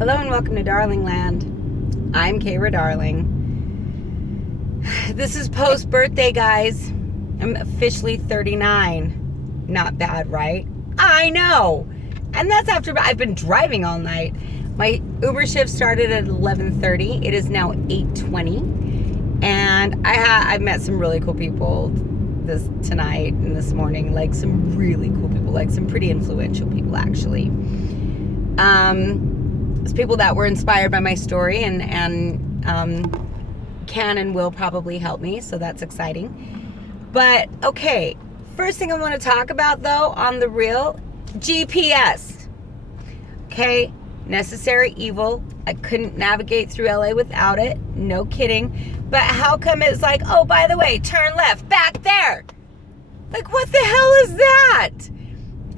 Hello and welcome to Darling Land. I'm Kara Darling. This is post-birthday, guys. I'm officially 39. Not bad, right? I know! And that's after I've been driving all night. My Uber shift started at 11:30. It is now 8:20. And I've met some really cool people tonight and this morning. Like some really cool people. Like some pretty influential people, actually. It's people that were inspired by my story and can and will probably help me, so that's exciting. But okay, first thing I want to talk about though on the real, GPS. Okay, necessary evil. I couldn't navigate through LA without it, no kidding. But how come it's like, oh, by the way, turn left back there? Like, what the hell is that?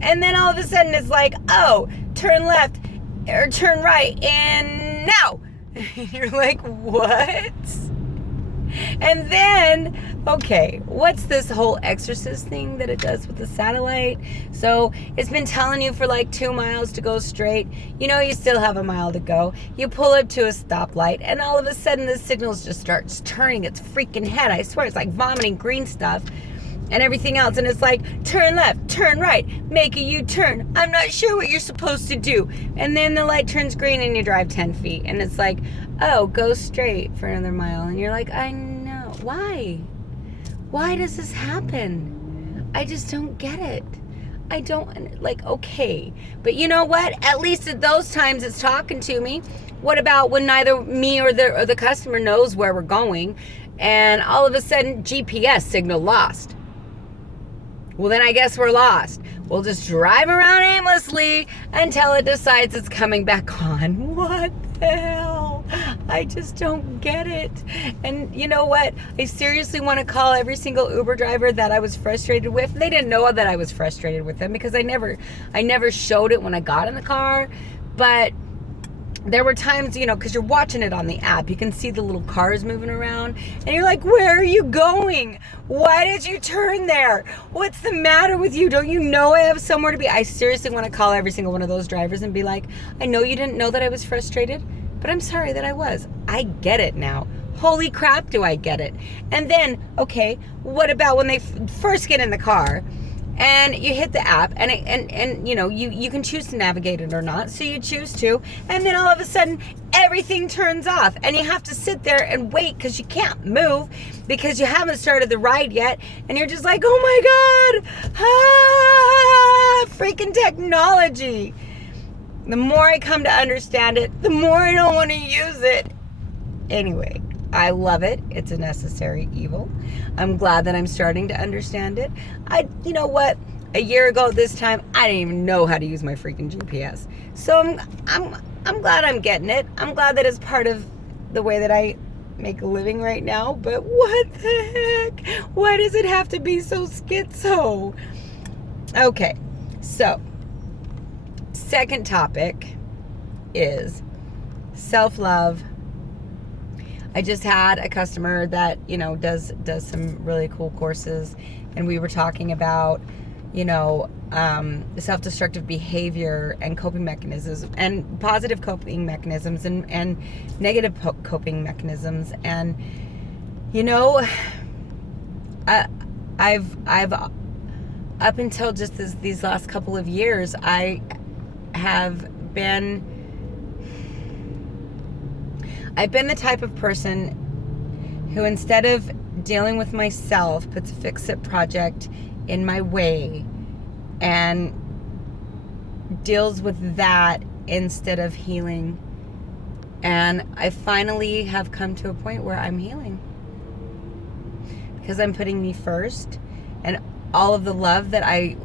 And then all of a sudden it's like, oh, turn left or turn right and now. You're like, what? And then, okay, what's this whole exorcist thing that it does with the satellite? So it's been telling you for like 2 miles to go straight. You know you still have a mile to go. You pull up to a stoplight and all of a sudden the signal just starts turning its freaking head. I swear it's like vomiting green stuff and everything else, and it's like, turn left, turn right, make a U-turn. I'm not sure what you're supposed to do. And then the light turns green and you drive 10 feet. And it's like, oh, go straight for another mile. And you're like, I know. Why? Why does this happen? I just don't get it. I don't, like, okay. But you know what? At least at those times it's talking to me. What about when neither me or the customer knows where we're going, and all of a sudden GPS signal lost? Well, then I guess we're lost. We'll just drive around aimlessly until it decides it's coming back on. What the hell? I just don't get it. And you know what? I seriously want to call every single Uber driver that I was frustrated with. They didn't know that I was frustrated with them because I never showed it when I got in the car. But there were times, you know, because you're watching it on the app, you can see the little cars moving around, and you're like, where are you going? Why did you turn there? What's the matter with you? Don't you know I have somewhere to be? I seriously want to call every single one of those drivers and be like, I know you didn't know that I was frustrated, but I'm sorry that I was. I get it now. Holy crap, do I get it. And then, okay, what about when they first get in the car and you hit the app and you know, you can choose to navigate it or not, so you choose to, and then all of a sudden everything turns off and you have to sit there and wait because you can't move because you haven't started the ride yet, and you're just like, oh my god, freaking technology. The more I come to understand it, the more I don't want to use it. Anyway, I love it. It's a necessary evil. I'm glad that I'm starting to understand it. You know what? A year ago at this time, I didn't even know how to use my freaking GPS. So I'm glad I'm getting it. I'm glad that it's part of the way that I make a living right now. But what the heck? Why does it have to be so schizo? Okay, so second topic is self-love. I just had a customer that, you know, does some really cool courses, and we were talking about, you know, self-destructive behavior and coping mechanisms, and positive coping mechanisms, and negative coping mechanisms. And you know, I've up until just these last couple of years, I've been the type of person who, instead of dealing with myself, puts a fix-it project in my way and deals with that instead of healing. And I finally have come to a point where I'm healing because I'm putting me first, and all of the love that I